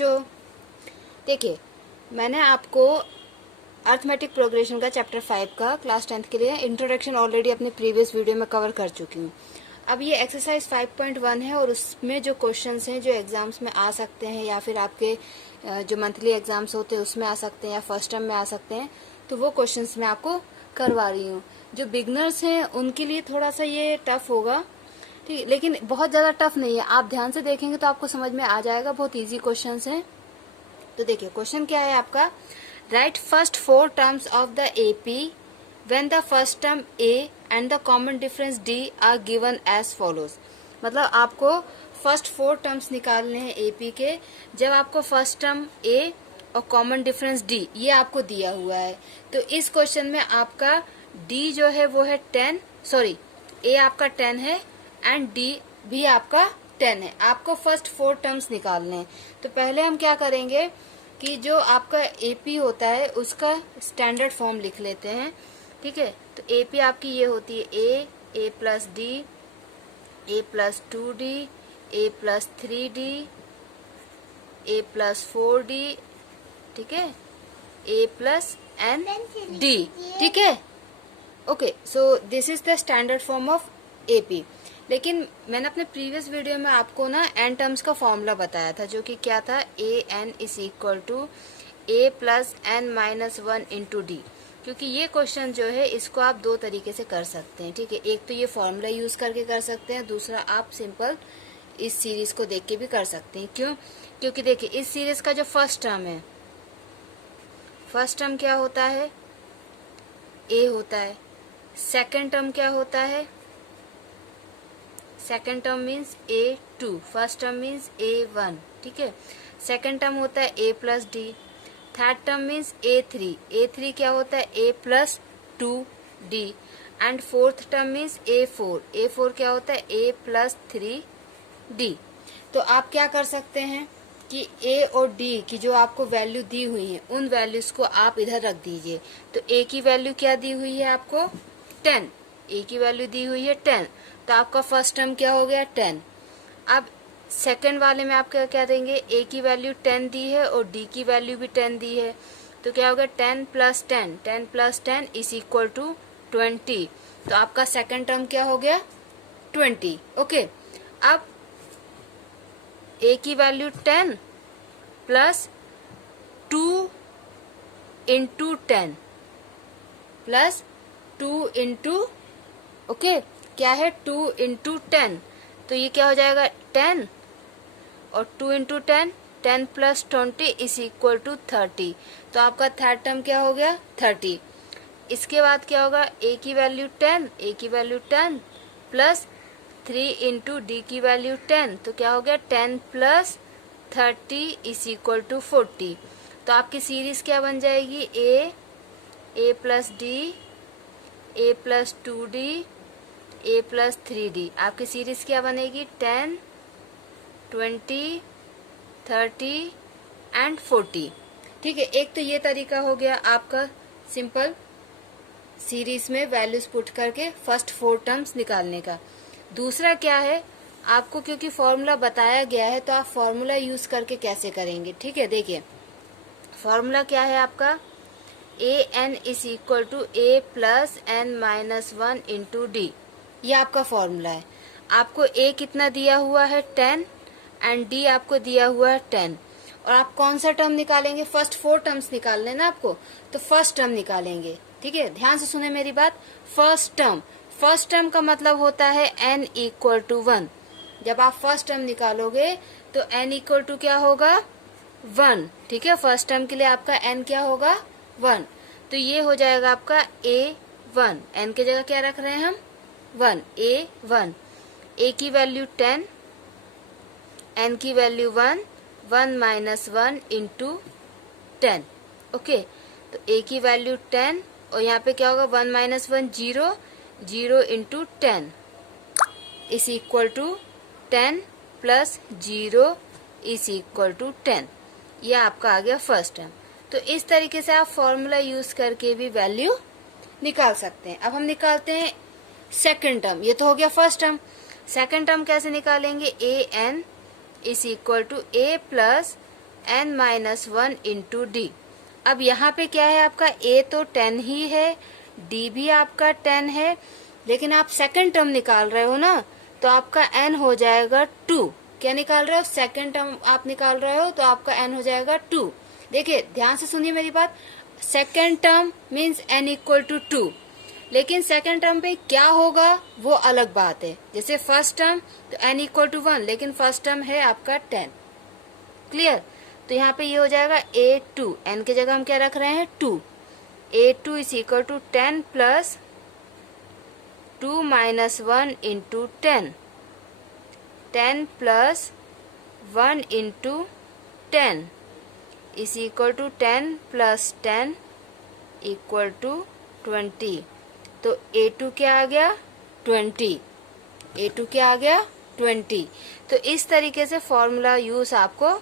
बच्चों, देखिए मैंने आपको अर्थमेटिक प्रोग्रेशन का चैप्टर 5 का क्लास 10th के लिए इंट्रोडक्शन ऑलरेडी अपने प्रीवियस वीडियो में कवर कर चुकी हूँ। अब ये एक्सरसाइज 5.1 है और उसमें जो क्वेश्चंस हैं जो एग्जाम्स में आ सकते हैं या फिर आपके जो मंथली एग्जाम्स होते हैं उसमें आ सकते हैं या फर्स्ट टर्म में आ सकते हैं, तो वो क्वेश्चंस मैं आपको करवा रही हूँ। जो बिगनर्स हैं उनके लिए थोड़ा सा ये टफ होगा, ठीक, लेकिन बहुत ज़्यादा टफ नहीं है। आप ध्यान से देखेंगे तो आपको समझ में आ जाएगा, बहुत ईजी क्वेश्चंस हैं। तो देखिए क्वेश्चन क्या है आपका, write first 4 terms of the AP when the first term A and the common difference D are given as follows. मतलब आपको फर्स्ट 4 टर्म्स निकालने हैं एपी के, जब आपको फर्स्ट टर्म ए और कॉमन डिफरेंस डी ये आपको दिया हुआ है। तो इस क्वेश्चन में आपका डी जो है वो है 10, सॉरी ए आपका 10 है एंड डी भी आपका 10 है। आपको फर्स्ट 4 टर्म्स निकालने हैं। तो पहले हम क्या करेंगे कि जो आपका एपी होता है उसका स्टैंडर्ड फॉर्म लिख लेते हैं, ठीक है। तो एपी आपकी ये होती है ए प्लस डी, ए प्लस 2d, ए प्लस 3d, ए प्लस 4d, ठीक है, ए प्लस एन डी, ठीक है। Okay, so this is the standard form of AP. लेकिन मैंने अपने प्रीवियस वीडियो में आपको ना एन टर्म्स का फॉर्मूला बताया था, जो कि क्या था, A N is equal to A plus N minus 1 into D. क्योंकि ये क्वेश्चन जो है इसको आप 2 तरीके से कर सकते हैं, ठीक है। एक तो ये फॉर्मूला यूज करके कर सकते हैं, दूसरा आप सिंपल इस सीरीज को देख के भी कर सकते हैं। क्यों? क्योंकि देखिए इस सीरीज का जो फर्स्ट टर्म है, फर्स्ट टर्म क्या होता है, ए होता है। सेकेंड टर्म क्या होता है, second term means A2, first term means A1, ठीक है। सेकेंड टर्म होता है A plus D, third term means A3, A3 क्या होता है A plus 2D, and fourth term means A4, A4 क्या होता है A प्लस 3D। तो आप क्या कर सकते हैं कि A और D की जो आपको वैल्यू दी हुई है उन वैल्यूज को आप इधर रख दीजिए। तो A की वैल्यू क्या दी हुई है आपको 10, A की वैल्यू दी हुई है 10, तो आपका फर्स्ट टर्म क्या हो गया 10। अब सेकंड वाले में आप क्या देंगे, ए की वैल्यू 10 दी है और डी की वैल्यू भी 10 दी है, तो क्या हो गया 10 plus 10, 10 plus 10 is equal to 20। तो आपका सेकंड टर्म क्या हो गया 20। ओके, अब ए की value 10 plus 2 into 10 plus 2 into, okay, क्या है 2 इंटू 10, तो ये क्या हो जाएगा 10 और 2 into 10, 10 plus 20 is equal to 30। तो आपका थर्ड टर्म क्या हो गया 30। इसके बाद क्या होगा, ए की वैल्यू 10, ए की वैल्यू 10 प्लस 3 इंटू डी की वैल्यू 10, तो क्या हो गया 10 प्लस 30 इज इक्वल टू 40। तो आपकी सीरीज क्या बन जाएगी, ए प्लस डी, ए प्लस 2d, ए प्लस 3d। आपकी सीरीज क्या बनेगी 10, 20, 30 एंड 40, ठीक है। एक तो ये तरीका हो गया आपका सिंपल सीरीज में वैल्यूज पुट करके फर्स्ट 4 टर्म्स निकालने का। दूसरा क्या है, आपको क्योंकि फॉर्मूला बताया गया है तो आप फॉर्मूला यूज करके कैसे करेंगे, ठीक है। देखिए फॉर्मूला क्या है आपका, A N is equal to A plus N minus 1 into D, ये आपका फॉर्मूला है। आपको ए कितना दिया हुआ है 10 एंड डी आपको दिया हुआ है 10, और आप कौन सा टर्म निकालेंगे, फर्स्ट 4 टर्म्स निकालने ना आपको, तो फर्स्ट टर्म निकालेंगे, ठीक है। ध्यान से सुने मेरी बात, फर्स्ट टर्म का मतलब होता है n इक्वल टू 1। जब आप फर्स्ट टर्म निकालोगे तो n इक्वल टू क्या होगा 1, ठीक है। फर्स्ट टर्म के लिए आपका n क्या होगा 1, तो ये हो जाएगा आपका A1, n की जगह क्या रख रहे हैं हम 1, A1, A की वैल्यू 10, n की वैल्यू 1, 1 माइनस 1 इंटू 10, ओके। तो A की वैल्यू 10 और यहाँ पे क्या होगा 1 minus 1 0, 0 into 10 is equal to 10 plus 0 is equal to 10। ये आपका आ गया फर्स्ट टर्म। तो इस तरीके से आप फॉर्मूला यूज करके भी वैल्यू निकाल सकते हैं। अब हम निकालते हैं सेकंड टर्म, ये तो हो गया फर्स्ट टर्म। सेकंड टर्म कैसे निकालेंगे, A N is equal to A plus n minus 1 into D. अब यहाँ पे क्या है आपका, a तो 10 ही है, d भी आपका 10 है, लेकिन आप सेकंड टर्म निकाल रहे हो ना, तो आपका n हो जाएगा 2। क्या निकाल रहे हो, सेकंड टर्म आप निकाल रहे हो, तो आपका n हो जाएगा 2। देखिए ध्यान से सुनिए मेरी बात, second term means n equal to 2, लेकिन सेकंड टर्म पे क्या होगा वो अलग बात है। जैसे फर्स्ट टर्म तो n इक्वल टू 1, लेकिन फर्स्ट टर्म है आपका 10। क्लियर? तो यहाँ पे ये हो जाएगा a2, n की जगह हम क्या रख रहे हैं 2, a2 is equal to 10 plus 2 minus 1 into 10, 10 plus 1 into 10 is equal to 10 plus 10 equal to 20। तो a2 क्या आ गया 20, a2 क्या आ गया 20। तो इस तरीके से फॉर्मूला यूज आपको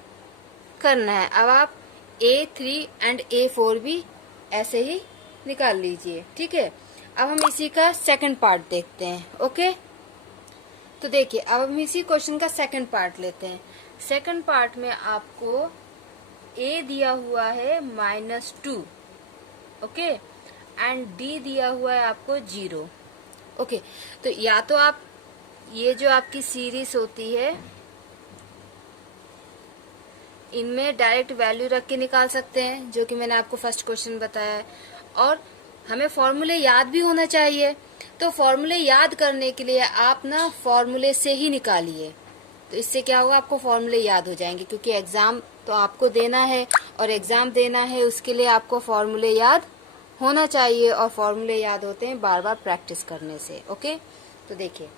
करना है। अब आप a3 एंड a4 भी ऐसे ही निकाल लीजिए, ठीक है। अब हम इसी का सेकंड पार्ट देखते हैं। ओके, तो देखिए अब हम इसी क्वेश्चन का सेकंड पार्ट लेते हैं। सेकंड पार्ट में आपको a दिया हुआ है -2, ओके, एंड d दिया हुआ है आपको 0। ओके, तो या तो आप ये जो आपकी सीरीज होती है इनमें डायरेक्ट वैल्यू रख के निकाल सकते हैं, जो कि मैंने आपको फर्स्ट क्वेश्चन बताया है, और हमें फॉर्मूले याद भी होना चाहिए। तो फॉर्मूले याद करने के लिए आप ना फॉर्मूले से ही निकालिए, तो इससे क्या होगा, आपको फॉर्मूले याद हो जाएंगे, क्योंकि एग्जाम तो आपको देना है, और एग्जाम देना है उसके लिए आपको फॉर्मूले याद होना चाहिए, और फॉर्मूले याद होते हैं बार बार प्रैक्टिस करने से। ओके, तो देखिए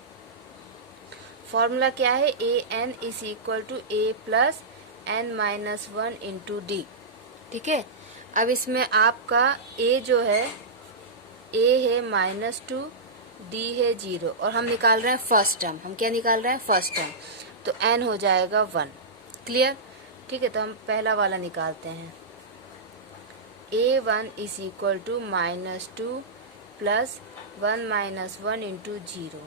फॉर्मूला क्या है, A N is equal to A plus n minus 1 into D. ठीक है, अब इसमें आपका a जो है a है -2, d है 0, और हम निकाल रहे हैं फर्स्ट टर्म। हम क्या निकाल रहे हैं, फर्स्ट टर्म, तो n हो जाएगा 1। क्लियर? ठीक है, तो हम पहला वाला निकालते हैं। a1 is equal to -2 plus 1 minus 1 into 0,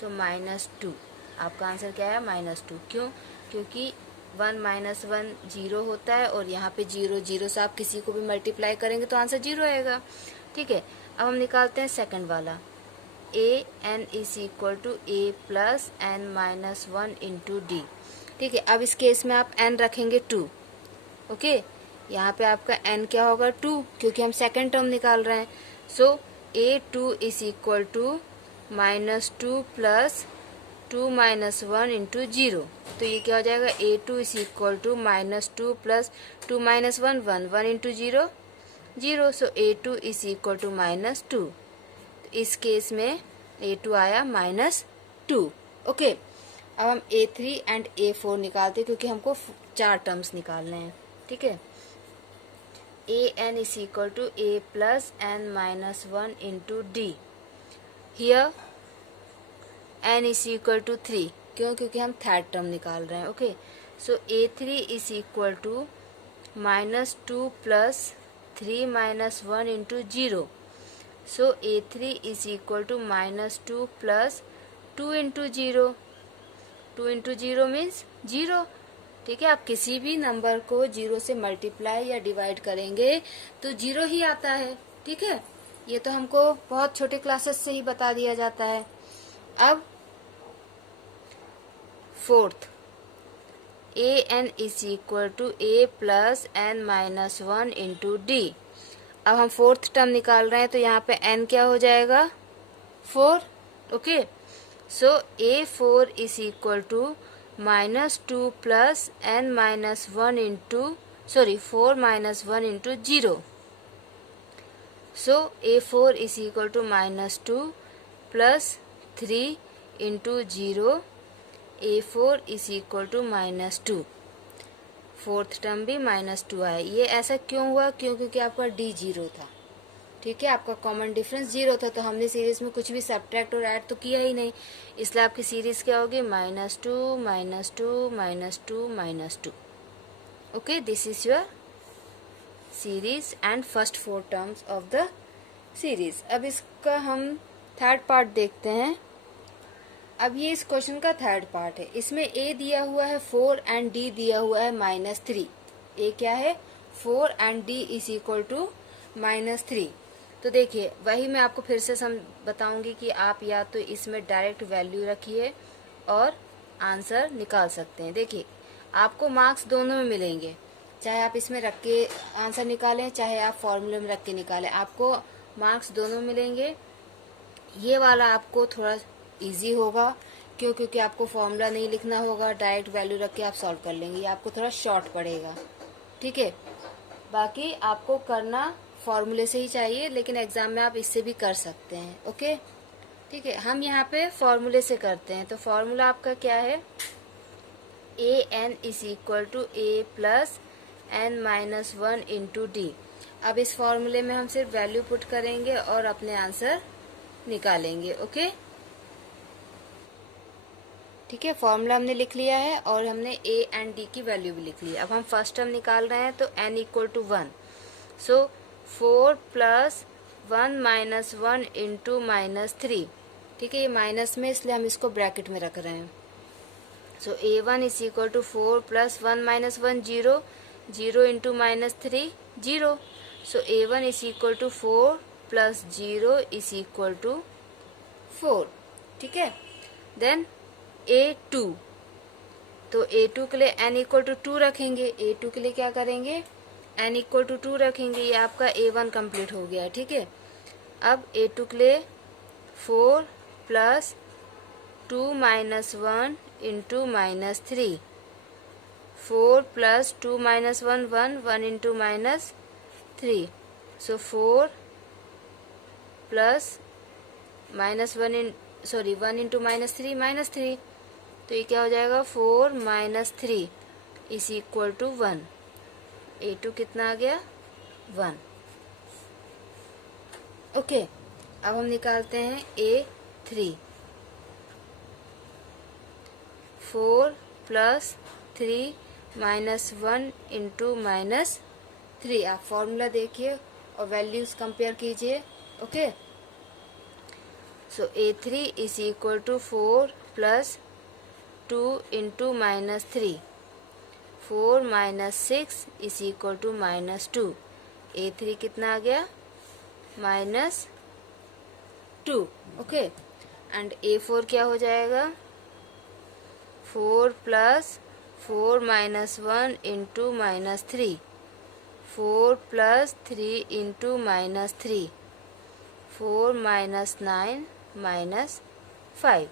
so -2। आपका आंसर क्या है, -2। क्यों? क्योंकि 1 माइनस 1 0 होता है, और यहाँ पे 0 0 से आप किसी को भी मल्टीप्लाई करेंगे तो आंसर 0 आएगा। ठीक है, अब हम निकालते हैं सेकंड वाला, A N is equal to A plus N minus 1 into D. ठीक है, अब इस केस में आप n रखेंगे 2। ओके, यहाँ पे आपका n क्या होगा 2, क्योंकि हम सेकंड टर्म निकाल रहे हैं। So a2 is equal to -2 plus 2 minus 1 into 0, तो ये क्या हो जाएगा, a2 is equal to -2 plus 2 minus 1 1 1 into 0 0, so a2 is equal to -2। तो इस केस में a2 आया -2। ओके, अब हम a3 एंड a4 निकालते हैं, क्योंकि हमको 4 टर्म्स निकालने हैं। ठीक है, a n is equal to a plus n minus 1 into D. Here n is equal to 3, क्यों? क्योंकि हम थर्ड टर्म निकाल रहे हैं। Okay, so a3 is equal to -2 plus 3 minus 1 into 0, so a3 is equal to -2 plus 2 into 0, 2 into 0 means 0। ठीक है, आप किसी भी नंबर को 0 से मल्टीप्लाई या डिवाइड करेंगे तो 0 ही आता है। ठीक है, ये तो हमको बहुत छोटे क्लासेस से ही बता दिया जाता है। अब fourth, A N is equal to A plus N minus 1 into D. अब हम फोर्थ टर्म निकाल रहे हैं, तो यहाँ पे n क्या हो जाएगा, 4। Okay, so a4 is equal to -2 plus n minus 1 into 4 minus 1 into 0, so a4 is equal to -2 plus 3 into 0, a4 is equal to -2। Fourth term भी -2 आया। ये ऐसा क्यों हुआ, क्योंकि आपका d 0 था। ठीक है, आपका कॉमन डिफरेंस 0 था, तो हमने सीरीज में कुछ भी सब्ट्रैक्ट और ऐड तो किया ही नहीं, इसलिए आपकी सीरीज क्या होगी, -2 -2 -2 -2। Okay, this is your series and first 4 terms of the series. अब इसका हम थर्ड पार्ट देखते हैं। अब ये इस क्वेश्चन का थर्ड पार्ट है। इसमें ए दिया हुआ है 4 एंड डी दिया हुआ है -3। ए क्या है 4 and D is equal to -3। तो देखिए वही मैं आपको फिर से बताऊंगी कि आप या तो इसमें डायरेक्ट वैल्यू रखिए और आंसर निकाल सकते हैं। देखिए आपको मार्क्स दोनों में मिलेंगे, चाहे आप इसमें रख के आंसर निकालें चाहे आप फॉर्मूले में रख के निकालें, आपको मार्क्स दोनों मिलेंगे। ये वाला आपको थोड़ा इजी होगा क्योंकि आपको फॉर्मूला नहीं लिखना होगा, डायरेक्ट वैल्यू रख के आप सॉल्व कर लेंगे। ये आपको थोड़ा शॉर्ट पड़ेगा, ठीक है। बाकी आपको करना फॉर्मूले से ही चाहिए, लेकिन एग्जाम में आप इससे भी कर सकते हैं। ओके ठीक है, हम यहाँ पे फॉर्मूले से करते हैं। तो फॉर्मूला आपका क्या है, A N is equal to A plus N minus 1 into D. अब इस फॉर्मूले में हम सिर्फ वैल्यू पुट करेंगे और अपने आंसर निकालेंगे। ओके ठीक है, फॉर्मूला हमने लिख लिया है और हमने ए एंड डी की वैल्यू भी लिख ली है। अब हम फर्स्ट टर्म निकाल रहे हैं, तो N equal to 1, so 4 plus 1 minus 1 into -3। ठीक है, ये माइनस में इसलिए हम इसको ब्रैकेट में रख रहे हैं। So a1 is equal to 4 plus 1 minus 1 0, 0 into -3 0। So a1 is equal to 4 plus 0 is equal to 4। ठीक है, देन a2, तो a2 के लिए n इक्वल टू 2 रखेंगे। a2 के लिए क्या करेंगे, n इक्वल टू 2 रखेंगे। ये आपका a1 कंप्लीट हो गया। ठीक है, अब a2 के लिए 4 plus 2 minus 1 into -3, 4 plus 2 minus 1 1, 1 into -3। सो 4 प्लस -1 1 इंटू -3 तो ये क्या हो जाएगा 4 minus 3 is equal to 1। a2 कितना आ गया 1। ओके, अब हम निकालते हैं a3। 4 plus 3 minus 1 into -3। आप फॉर्मूला देखिए और वैल्यूज कंपेयर कीजिए। Okay, so a3 is equal to 4 plus 2 into -3, 4 minus 6 is equal to -2। a3 कितना आ गया -2। ओके, एंड a4 क्या हो जाएगा 4 plus 4 minus 1 into -3, 4 plus 3 into -3, 4 minus 9 -5।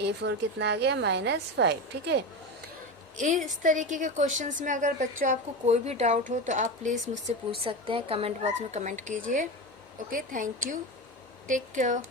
a4 कितना आ गया -5। ठीक है, इस तरीके के क्वेश्चंस में अगर बच्चों आपको कोई भी डाउट हो तो आप प्लीज़ मुझसे पूछ सकते हैं, कमेंट बॉक्स में कमेंट कीजिए। Okay, thank you, take care.